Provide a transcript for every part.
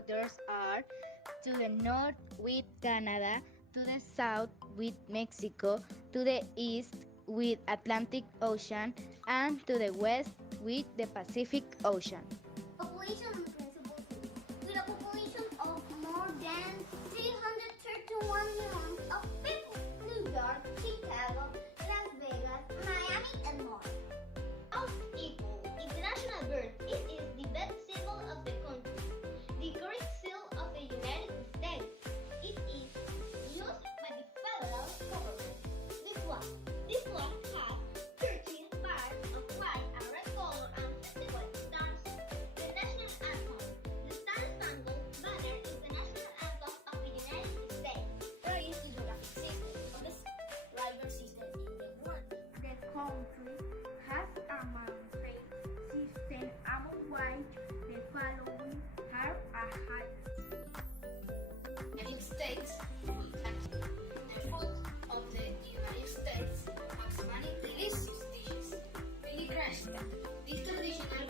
borders are to the north with Canada, to the south with Mexico, to the east with Atlantic Ocean, and to the west with the Pacific Ocean. Population and principal cities. With a population of more than 331 million of people. New York, Chicago, Las Vegas, Miami, and more. Of equal. International bird. It is the best symbol of the country. The current seal of the United States. It is used by the federal government. The flag. The flag has 13 bars of white and red color and 51 stars. The national anthem. The Star-Spangled Banner is the national anthem of the United States. There is the geographic system of the river system in the world. The country has a mountain system among which the following are highlighted. United States. The food of the United States has many delicious dishes. Billy Crushed, this traditional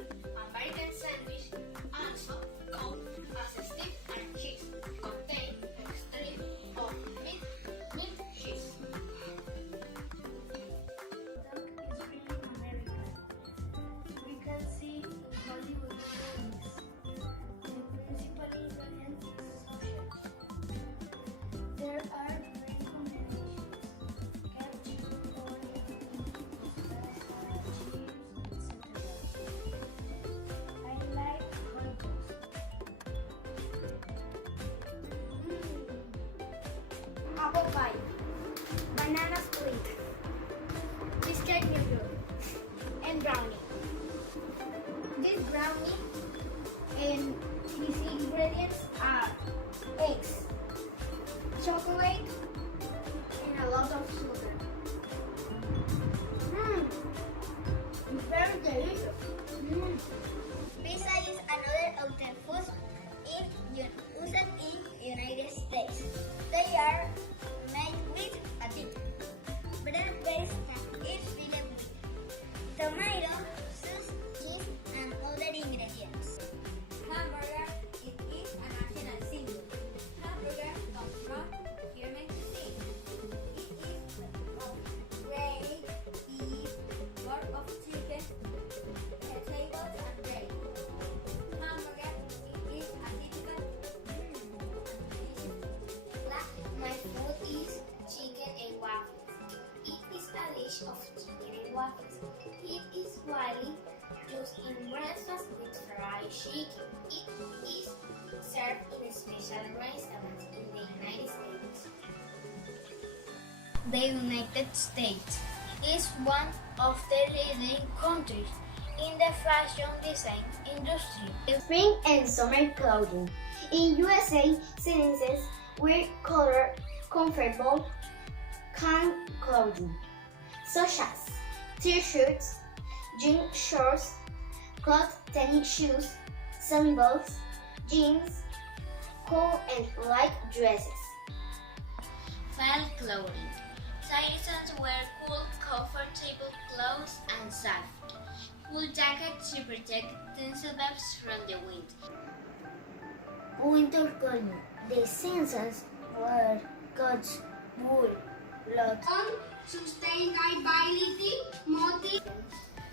American sandwich, also called as a steak and cheese, contains a strip of meat cheese. Duck is really American. We can see in Hollywood movies. The principal ingredient is sausage. There are three combinations: ketchup, oil, pasta, cheese, etc. I like hot dogs. Apple pie, banana split, cheesecake New York, and brownie. This brownie and its ingredients are eggs, chocolate, and a lot of sugar. It's very delicious. Pizza is another of the foods used in United States. They are made with potato, bread-based, is filled with tomato, sauce, cheese, and other ingredients. Hamburger, it is a national symbol. Hamburger comes from German cuisine. It is of bread, beef, pork of chicken, vegetables, and bread. Hamburger, it is a typical My food is chicken and waffles. It is a dish of chicken and waffles. It is widely used in breakfast with fried chicken. It is served in special restaurants in the United States. The United States is one of the leading countries in the fashion design industry. Spring and summer clothing. In USA, citizens wear color comfortable clothing, such as t-shirts, jean shorts, cloth tennis shoes, sandals, jeans, cool and light dresses. Fall clothing. Citizens wear cool, comfortable clothes and soft, wool jackets to protect themselves from the wind. Winter clothing. The citizens wear coats, wool, cloth. On sustainability motive.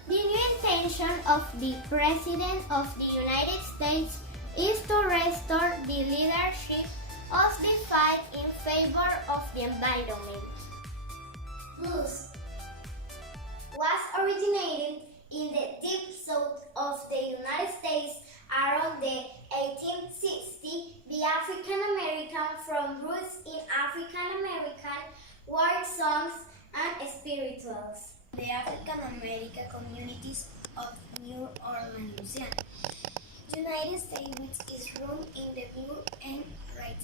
The new intention of the President of the United States is to restore the leadership of the fight in favor of the environment. Blues was originated in the deep south of the United States around the 1860. The African American from roots in African American war songs and spirituals. The African American communities of New Orleans, Louisiana. United States is rooted in the blue and red.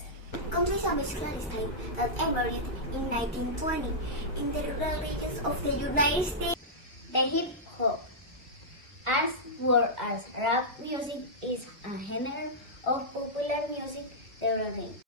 Countries of Islamic State that emerged in 1920 in the rural regions of the United States. The hip hop, as well as rap music, is a genre of popular music developing.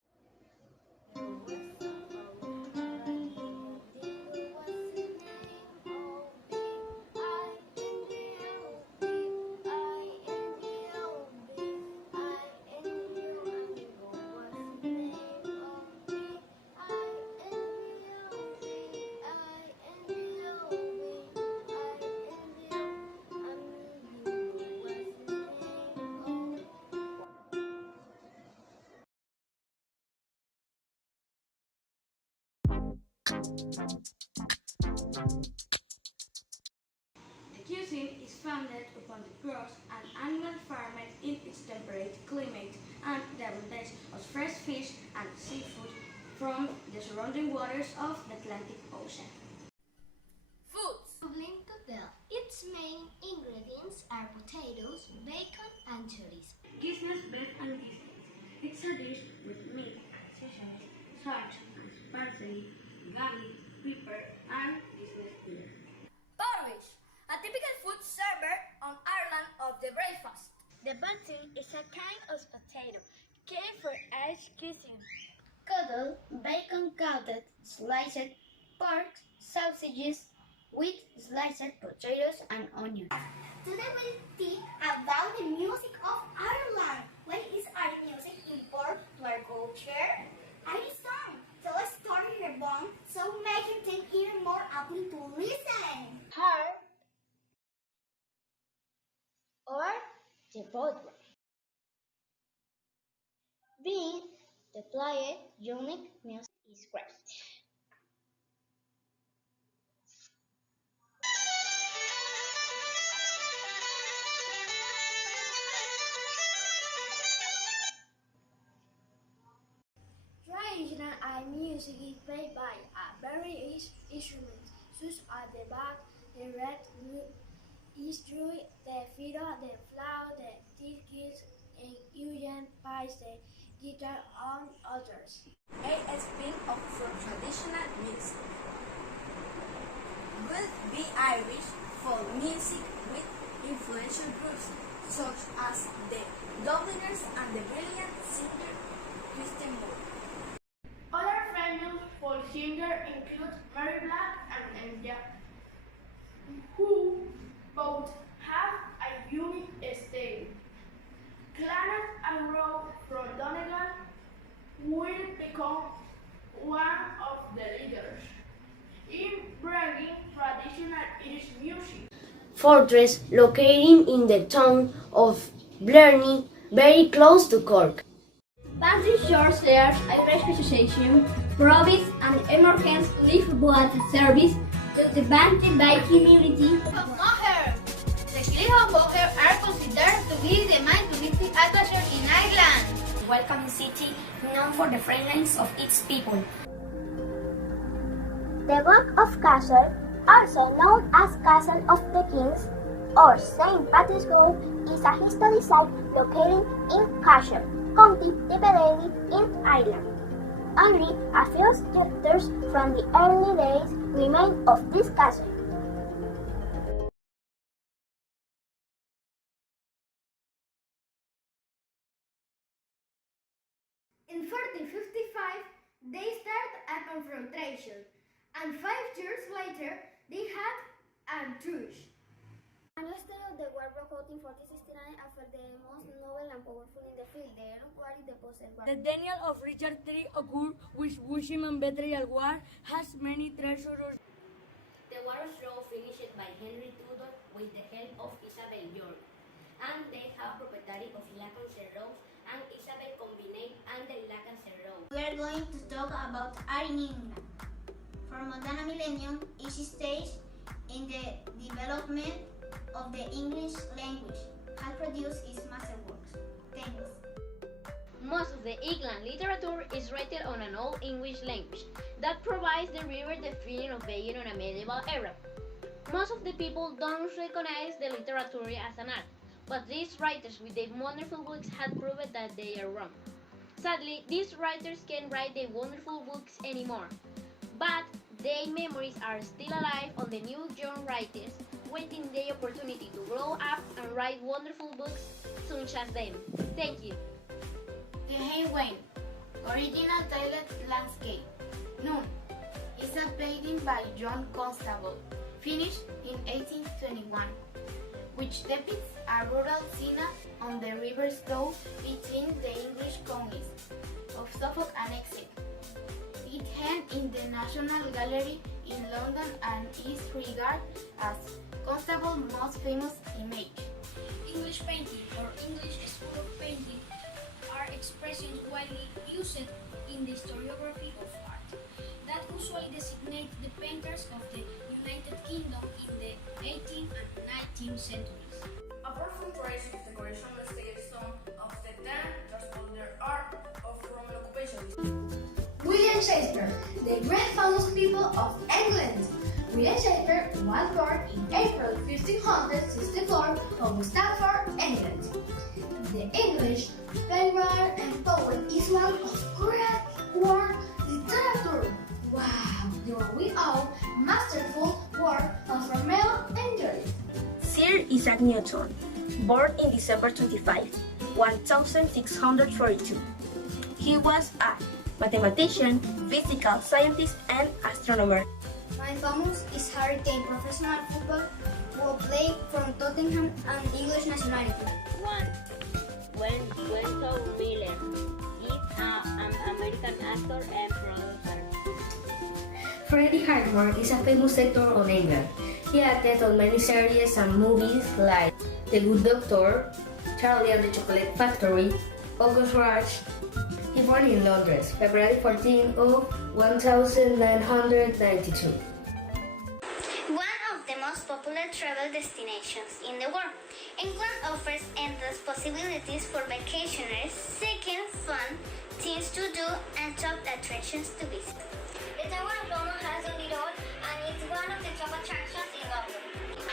The cuisine is founded upon the growth and animal farming in its temperate climate and the abundance of fresh fish and seafood from the surrounding waters of the Atlantic Ocean. Foods. Dublin to tell. Its main ingredients are potatoes, bacon, and chorizo. Business beef and biscuits. It's a dish with meat, sesame, salt, and parsley, garlic, pepper, and business beer. Porridge, a typical food served on Ireland of the breakfast. The bunting is a kind of potato, cared for Irish cuisine. Cuddle, bacon-coated sliced pork, sausages with sliced potatoes and onions. Today we'll think about the music of Ireland. What is Irish music important to our culture? Irish song. So let's start in the bone so make it think even more appealing to listen. Harp or the boatway. Being the player unique music is great. Traditional Irish music is played by various instruments such as the bag, the red instrument, the fiddle, the flute, the tilkis, and Eugene plays the guitar and others. A spin-off from traditional music will be Irish folk music with influential groups such as the Dubliners and the brilliant singer Kristen Moore. Other famous folk singers include Mary Black and Enya, who both have a unique style. Clarence and Rob from Donegal will become one of the leaders in bringing traditional Irish music. Fortress located in the town of Blarney, very close to Cork. Bandy Shore Shares Irish Association provides an emergency lifeboat service to the Bandy Bay community. Moher. The Cliffs of Moher are considered to be the main touristic attraction in Ireland. Welcoming city known for the friendliness of its people. The Bank of Castle, also known as Castle of the Kings or St. Patrick's Grove, is a historic site located in Cashel, County Tipperary in Ireland. Only a few structures from the early days remain of this castle. In 1455, they started a confrontation, and 5 years later, they had a truce. An state of the war broke out in 1469 after the most noble and powerful in the field, the Earl War in the post-war. The Daniel of Richard III occurred, which Bushman Betrayal War has many treasures. The war of Rome finished by Henry Tudor with the help of Isabel York, and they have proprietary of Lacancer Rose and Isabel Combinate and the Lacancer Rose. We are going to talk about art in England. For more than a millennium, each stage in the development of the English language has produced its masterworks. Thanks. Most of the England literature is written on an Old English language that provides the reader the feeling of being on a medieval era. Most of the people don't recognize the literature as an art, but these writers with their wonderful books have proved that they are wrong. Sadly, these writers can't write the wonderful books anymore, but their memories are still alive on the new young writers, waiting the opportunity to grow up and write wonderful books such as them. Thank you. The Highway. Original toilet landscape. Noon. Is a painting by John Constable, finished in 1821, which depicts a rural scene on the river Stow between the English counties of Suffolk and Essex. It hangs in the National Gallery in London and is regarded as Constable's most famous image. English painting or English school of painting are expressions widely used in the historiography of art that usually designate the painters of the United Kingdom in the 18th and 19th centuries. Apart from traces of decoration, the stage stone of the town transport their art of Roman occupation. William Shakespeare, the great famous people of England. William Shakespeare was born in April 1564 in Stamford, England. The English playwright and poet is one of great world literature. Wow, the one we owe masterful work of Romeo and Juliet. Sir Isaac Newton, born in December 25, 1642. He was a mathematician, physical scientist, and astronomer. My famous is Harry Kane, professional football who played from Tottenham and English nationality. Winston Miller is an American actor and producer. Freddie Highmore is a famous actor on England. He acted on many series and movies like The Good Doctor, Charlie and the Chocolate Factory, August Rush. He born in London, February 14 of 1992. One of the most popular travel destinations in the world, England offers endless possibilities for vacationers seeking fun, things to do, and top attractions to visit. The Tower of London has done it all, and it's one of the top attractions in London.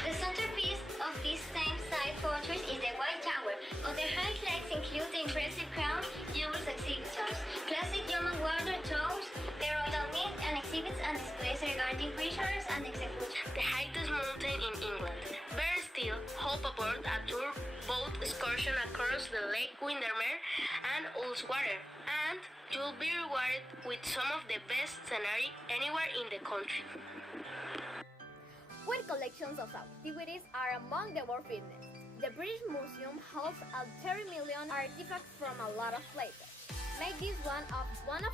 The centerpiece of this same-side fortress is the White Tower. Other highlights include the impressive crown, jewels exhibitors, classic Roman water towers, the royal mint, and exhibits and displays regarding prisoners and executions. The highest mountain in England. Bear still hold aboard a tour boat excursion across the Lake Windermere and Ullswater, and you'll be rewarded with some of the best scenery anywhere in the country. What collections of activities are among the world famous? The British Museum holds 30 million artifacts from a lot of places. Make this one of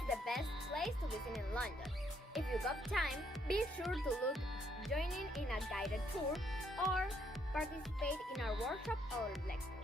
the best places to visit in London. If you got time, be sure to look joining in a guided tour or participate in a workshop or lecture.